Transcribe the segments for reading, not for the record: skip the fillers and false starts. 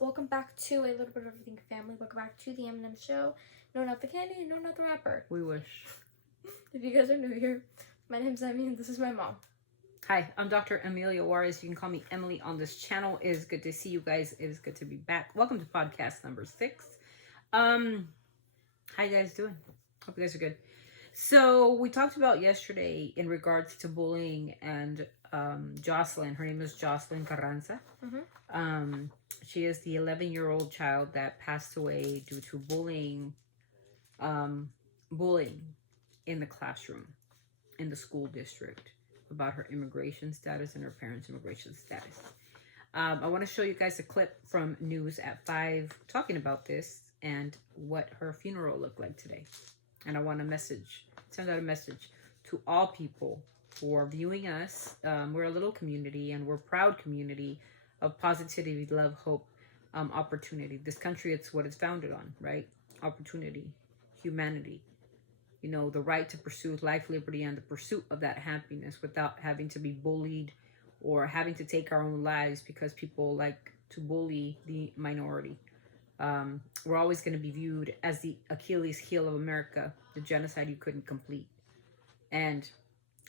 welcome back to A Little Bit of Everything family. Welcome back to the M&M show. No, not the candy, no, not the rapper. We wish. If you guys are new here, my name's Emmy and this is my mom. Hi, I'm Dr. Amelia Juarez. You can call me Emily on this channel. It is good to see you guys. It is good to be back. Welcome to podcast number 6. How you guys doing? Hope you guys are good. So we talked about yesterday in regards to bullying and Jocelyn. Her name is Jocelyn Carranza. She is the 11-year-old child that passed away due to bullying in the classroom in the school district about her immigration status and her parents' immigration status. I want to show you guys a clip from News at 5 talking about this and what her funeral looked like today. And I want to send out a message to all people who are viewing us. We're a little community and we're a proud community of positivity, love, hope, opportunity. This country, it's what it's founded on, right? Opportunity, humanity, you know, the right to pursue life, liberty, and the pursuit of that happiness without having to be bullied or having to take our own lives because people like to bully the minority. We're always going to be viewed as the Achilles heel of America, the genocide you couldn't complete. And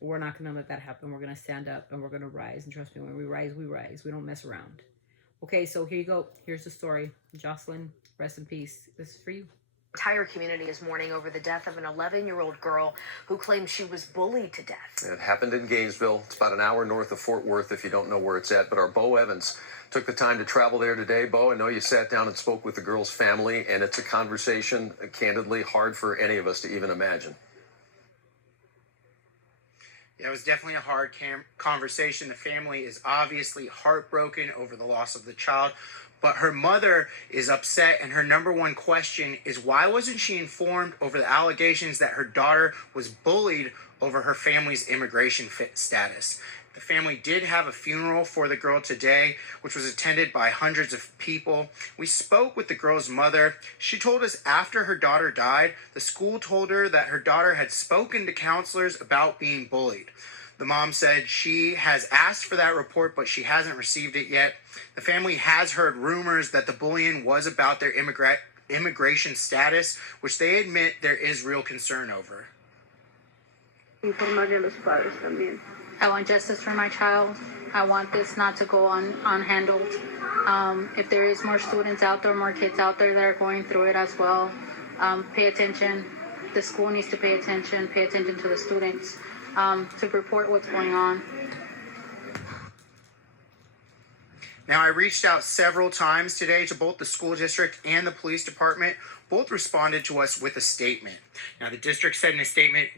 we're not going to let that happen. We're going to stand up and we're going to rise. And trust me, when we rise, we rise. We don't mess around. Okay, so here you go. Here's the story. Jocelyn, rest in peace. This is for you. Entire community is mourning over the death of an 11-year-old girl who claims she was bullied to death. It happened in Gainesville. It's about an hour north of Fort Worth if you don't know where it's at. But our Bo Evans took the time to travel there today. Bo, I know you sat down and spoke with the girl's family, and it's a conversation, candidly, hard for any of us to even imagine. Yeah, it was definitely a hard conversation. The family is obviously heartbroken over the loss of the child, but her mother is upset, and her number one question is why wasn't she informed over the allegations that her daughter was bullied over her family's immigration status. The family did have a funeral for the girl today, which was attended by hundreds of people. We spoke with the girl's mother. She told us after her daughter died, the school told her that her daughter had spoken to counselors about being bullied. The mom said she has asked for that report, but she hasn't received it yet. The family has heard rumors that the bullying was about their immigration status, which they admit there is real concern over. Informarle a los padres también. I want justice for my child. I want this not to go unhandled. If there is more students out there, more kids out there that are going through it as well, pay attention. The school needs to pay attention to the students, to report what's going on. Now, I reached out several times today to both the school district and the police department. Both responded to us with a statement. Now, the district said in a statement,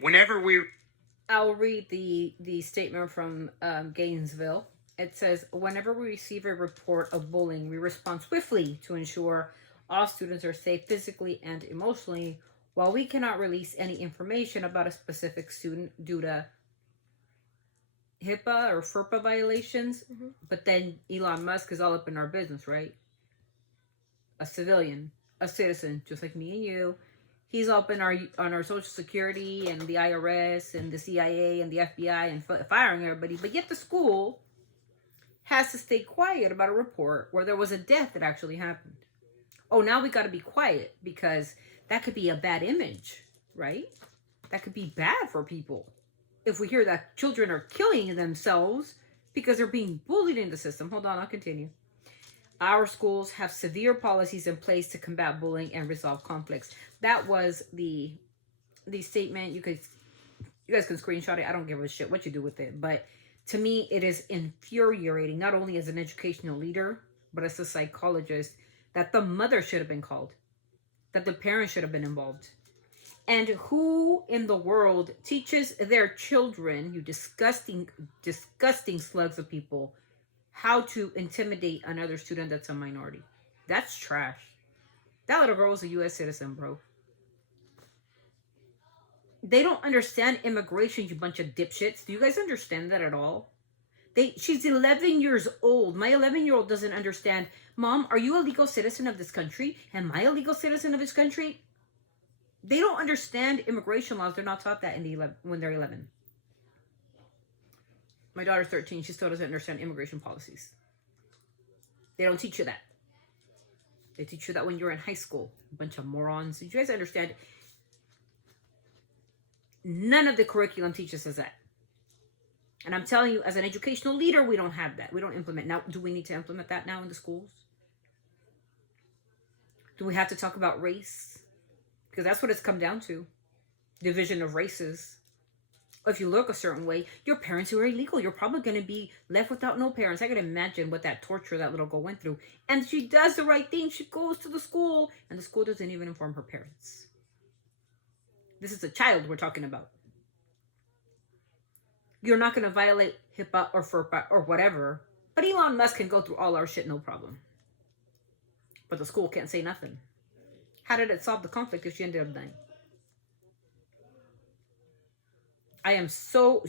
I'll read the statement from Gainesville. It says, whenever we receive a report of bullying, we respond swiftly to ensure all students are safe physically and emotionally. While we cannot release any information about a specific student due to HIPAA or FERPA violations, but then Elon Musk is all up in our business, right? A civilian, a citizen, just like me and you. He's up on our Social Security and the IRS and the CIA and the FBI and firing everybody. But yet the school has to stay quiet about a report where there was a death that actually happened. Oh, now we got to be quiet because that could be a bad image, right? That could be bad for people. If we hear that children are killing themselves because they're being bullied in the system. Hold on, I'll continue. Our schools have severe policies in place to combat bullying and resolve conflicts. That was the statement. You guys can screenshot it. I don't give a shit what you do with it. But to me, it is infuriating, not only as an educational leader, but as a psychologist, that the mother should have been called, that the parents should have been involved. And who in the world teaches their children, you disgusting, disgusting slugs of people, how to intimidate another student that's a minority? That's trash. That little girl was a U.S. citizen, bro. They don't understand immigration, you bunch of dipshits. Do you guys understand that at all? She's 11 years old. My 11-year-old doesn't understand. Mom, are you a legal citizen of this country? Am I a legal citizen of this country? They don't understand immigration laws. They're not taught that when they're 11. My daughter's 13. She still doesn't understand immigration policies. They don't teach you that. They teach you that when you're in high school. A bunch of morons. Did you guys understand? None of the curriculum teaches us that. And I'm telling you, as an educational leader, we don't have that. We don't implement. Now, do we need to implement that now in the schools? Do we have to talk about race? Because that's what it's come down to. Division of races. If you look a certain way, your parents who are illegal, you're probably going to be left without no parents. I can imagine what that torture that little girl went through. And she does the right thing. She goes to the school, and the school doesn't even inform her parents. This is a child we're talking about. You're not going to violate HIPAA or FERPA or whatever, but Elon Musk can go through all our shit, no problem. But the school can't say nothing. How did it solve the conflict if she ended up dying? I am so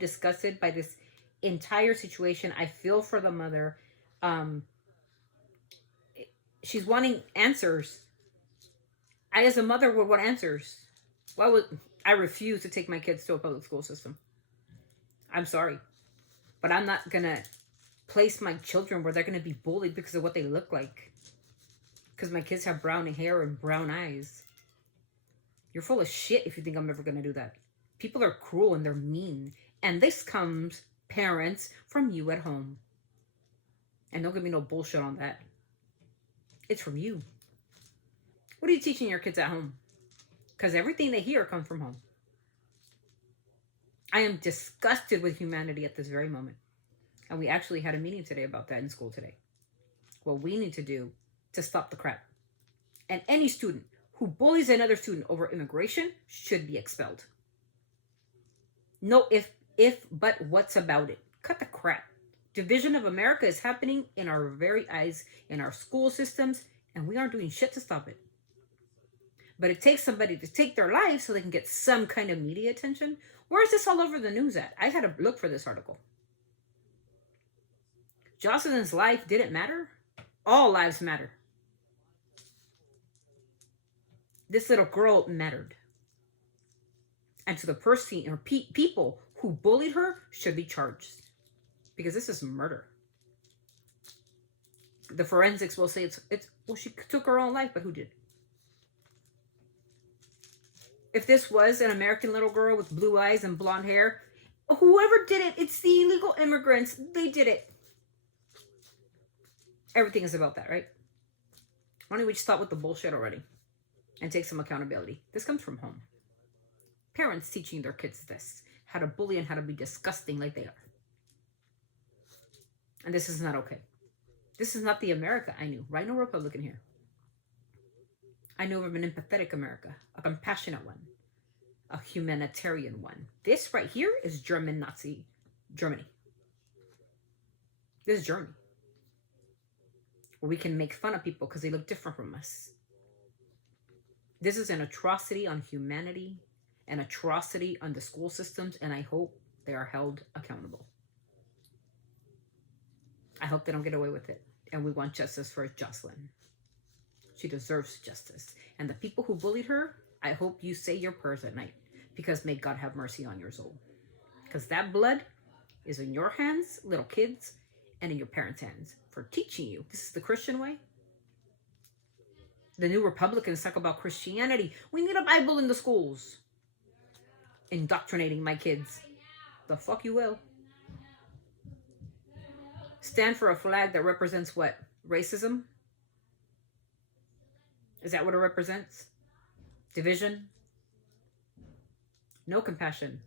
disgusted by this entire situation. I feel for the mother. She's wanting answers. I, as a mother, would want answers. I refuse to take my kids to a public school system. I'm sorry. But I'm not going to place my children where they're going to be bullied because of what they look like. Because my kids have brown hair and brown eyes. You're full of shit if you think I'm ever going to do that. People are cruel and they're mean. And this comes, parents, from you at home. And don't give me no bullshit on that. It's from you. What are you teaching your kids at home? Because everything they hear comes from home. I am disgusted with humanity at this very moment. And we actually had a meeting today about that in school today. What we need to do to stop the crap. And any student who bullies another student over immigration should be expelled. No if, but what's about it. Cut the crap. Division of America is happening in our very eyes, in our school systems, and we aren't doing shit to stop it. But it takes somebody to take their life so they can get some kind of media attention. Where is this all over the news at? I had to look for this article. Jocelyn's life didn't matter. All lives matter. This little girl mattered. And to the person or people who bullied her should be charged. Because this is murder. The forensics will say well, she took her own life, but who did? If this was an American little girl with blue eyes and blonde hair, whoever did it, it's the illegal immigrants. They did it. Everything is about that, right? Why don't we just stop with the bullshit already and take some accountability? This comes from home. Parents teaching their kids this, how to bully and how to be disgusting like they are. And this is not okay. This is not the America I knew. Right? No Republican here. I know of an empathetic America, a compassionate one, a humanitarian one. This right here is German Nazi Germany. This is Germany. Where we can make fun of people because they look different from us. This is an atrocity on humanity, an atrocity on the school systems, and I hope they are held accountable. I hope they don't get away with it. And we want justice for Jocelyn. She deserves justice. And the people who bullied her, I hope you say your prayers at night. Because may God have mercy on your soul. Because that blood is in your hands, little kids, and in your parents' hands. For teaching you. This is the Christian way. The new Republicans talk about Christianity. We need a Bible in the schools. Indoctrinating my kids. The fuck you will. Stand for a flag that represents what? Racism? Is that what it represents? Division? No compassion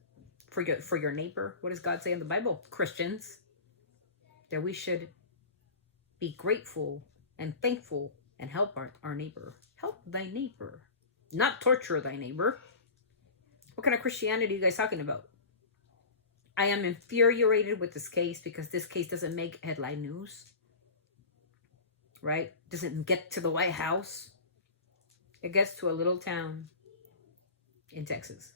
for your neighbor. What does God say in the Bible? Christians. That we should be grateful and thankful and help our neighbor. Help thy neighbor. Not torture thy neighbor. What kind of Christianity are you guys talking about? I am infuriated with this case because this case doesn't make headline news. Right? Doesn't get to the White House. It gets to a little town in Texas.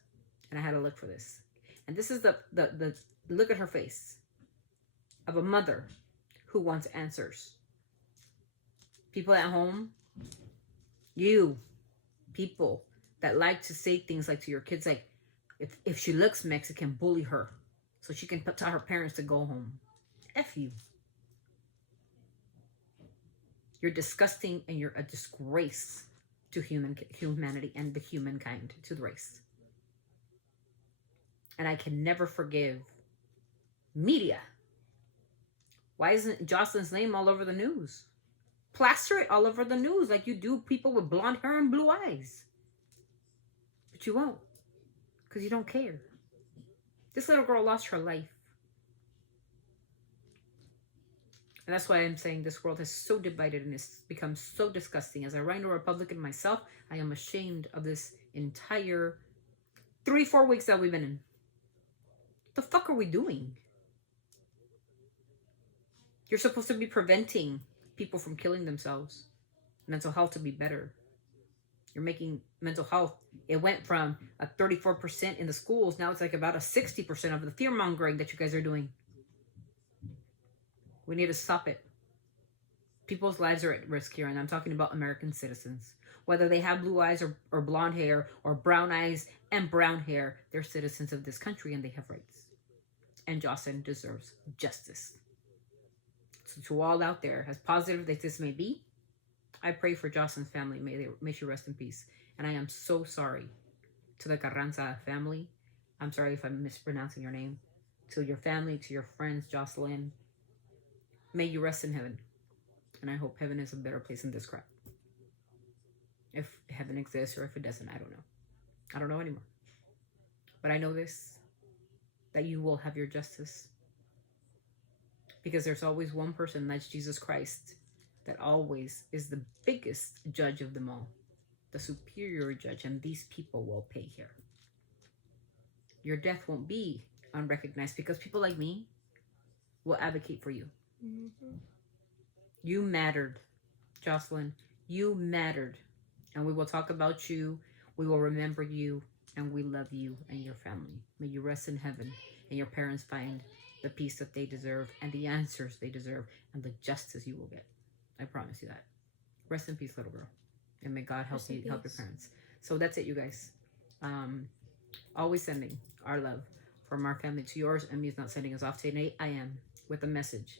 And I had to look for this. And this is the look at her face of a mother who wants answers. People at home, you people that like to say things like to your kids, like, if she looks Mexican, bully her so she can tell her parents to go home. F you. You're disgusting and you're a disgrace to humanity and the humankind, to the race. And I can never forgive media. Why isn't Jocelyn's name all over the news? Plaster it all over the news like you do people with blonde hair and blue eyes. But you won't, because you don't care. This little girl lost her life. And that's why I'm saying this world is so divided and it's become so disgusting. As a rhino Republican myself, I am ashamed of this entire 3-4 weeks that we've been in. What the fuck are we doing? You're supposed to be preventing people from killing themselves. Mental health to be better. You're making mental health. It went from a 34% in the schools. Now it's like about a 60% of the fear mongering that you guys are doing. We need to stop it. People's lives are at risk here, and I'm talking about American citizens. Whether they have blue eyes or blonde hair or brown eyes and brown hair, they're citizens of this country and they have rights. And Jocelyn deserves justice. So to all out there, as positive as this may be, I pray for Jocelyn's family. May she rest in peace. And I am so sorry to the Carranza family. I'm sorry if I'm mispronouncing your name. To your family, to your friends, Jocelyn. May you rest in heaven. And I hope heaven is a better place than this crap. If heaven exists or if it doesn't, I don't know. I don't know anymore. But I know this, that you will have your justice. Because there's always one person, that's Jesus Christ, that always is the biggest judge of them all. The superior judge, and these people will pay here. Your death won't be unrecognized because people like me will advocate for you. Mm-hmm. You mattered, Jocelyn. You mattered. And we will talk about you. We will remember you. And we love you and your family. May you rest in heaven and your parents find the peace that they deserve and the answers they deserve and the justice you will get. I promise you that. Rest in peace, little girl. And may God help you, help your parents. So that's it, you guys. Always sending our love from our family to yours. Emmy is not sending us off today. I am with a message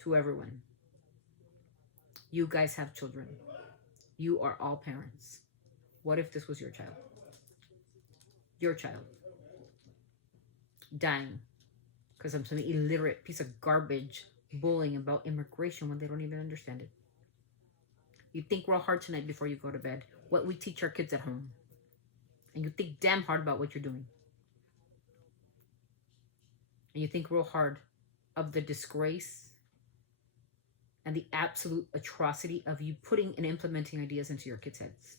to everyone. You guys have children. You are all parents. What if this was your child? Your child. Dying because of some illiterate piece of garbage bullying about immigration when they don't even understand it. You think real hard tonight before you go to bed what we teach our kids at home. And you think damn hard about what you're doing. And you think real hard of the disgrace and the absolute atrocity of you putting and implementing ideas into your kids' heads.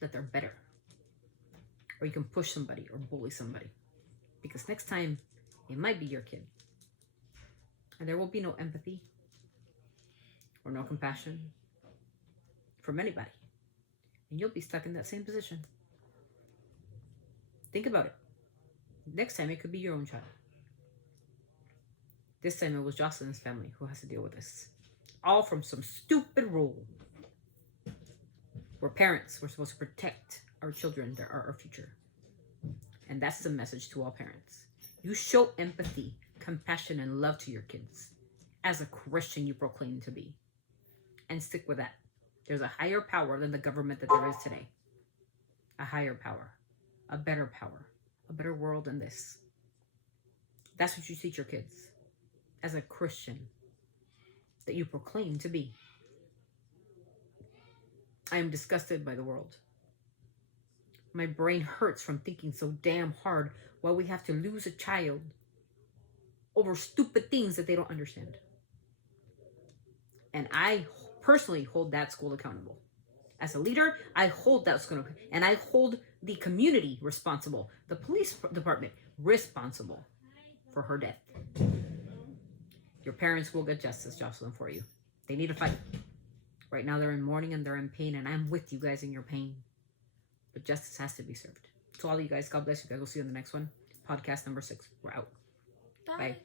That they're better. Or you can push somebody or bully somebody. Because next time, it might be your kid. And there will be no empathy or no compassion from anybody. And you'll be stuck in that same position. Think about it. Next time, it could be your own child. This time, it was Jocelyn's family who has to deal with this. All from some stupid rule. We're parents. We're supposed to protect our children. They are our future. And that's the message to all parents. You show empathy, compassion, and love to your kids as a Christian you proclaim to be. And stick with that. There's a higher power than the government that there is today. A higher power. A better power. A better world than this. That's what you teach your kids as a Christian that you proclaim to be. I am disgusted by the world. My brain hurts from thinking so damn hard why we have to lose a child over stupid things that they don't understand. And I personally hold that school accountable. As a leader, I hold that school, and I hold the community responsible, the police department responsible for her death. Your parents will get justice, Jocelyn, for you. They need to fight. Right now they're in mourning and they're in pain, and I'm with you guys in your pain. But justice has to be served. To all of you guys, God bless you guys. We'll see you in the next one. Podcast number 6. We're out. Bye. Bye.